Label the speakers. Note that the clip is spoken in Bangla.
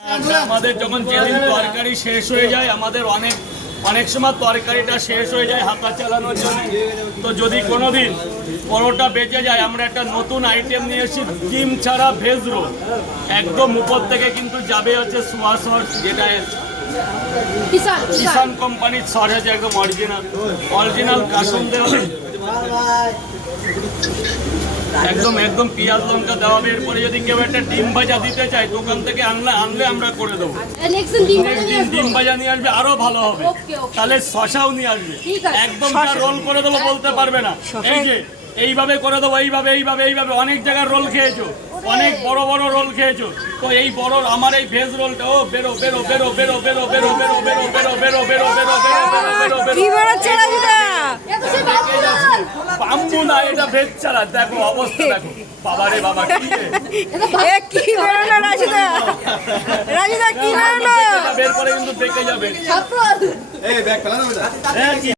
Speaker 1: আমাদের যখন যেদিন তরকারি শেষ হয়ে যায় আমাদের অনেক অনেক সময় তরকারিটা শেষ হয়ে যায় হাতা চালানোর জন্য। তো যদি কোনোদিন পরোটা বেঁচে যায় আমরা একটা নতুন আইটেম নিয়ে এসেছি ডিম ছাড়া ভেজ রোল একদম উপর থেকে কিন্তু যাবে হচ্ছে সোয়া সস যেটা
Speaker 2: কিষান
Speaker 1: কোম্পানির সস আছে একদম অরিজিনাল অরিজিনাল কাসুন দেওয়া একদম একদম পেঁয়াজ লঙ্কা দেওয়া হবে এরপরে যদি কেউ একটা ডিম ভাজা দিতে চায় দোকান থেকে আনলে আনলে আমরা করে দেবো
Speaker 2: নেক্সট ডিম
Speaker 1: ভাজা নিয়ে আসবে আরও ভালো হবে
Speaker 2: ওকে, ওকে।
Speaker 1: তাহলে শশাও নিয়ে আসবে
Speaker 2: ঠিক আছে।
Speaker 1: একদম যা রোল করে দেবো বলতে পারবে না এই যে এইভাবে করে দেবো এইভাবে এইভাবে এইভাবে অনেক জায়গার রোল খেয়েছো অনেক বড় বড় রোল খেয়েছো তো এই বড় আমার এই ভেজ রোলটা ও বেরো বেরো বেরো বেরো বেরো বেরো বেরো বেরো বেরো বেরো বেরো বেরো বেরো বেরো বেরো বেরো
Speaker 2: সে বাবু
Speaker 1: জাম্বু না এটা ভেজ ছাড়া। দেখো অবস্থা দেখো। বাবা রে
Speaker 3: বাবা কি কি বেরোনো রাজুদা রাজুদা কি হ্যাঁ,
Speaker 1: বেরোনো বের করে কিন্তু বেঁকে যাবে।
Speaker 4: এই ব্যাগ ফেলা না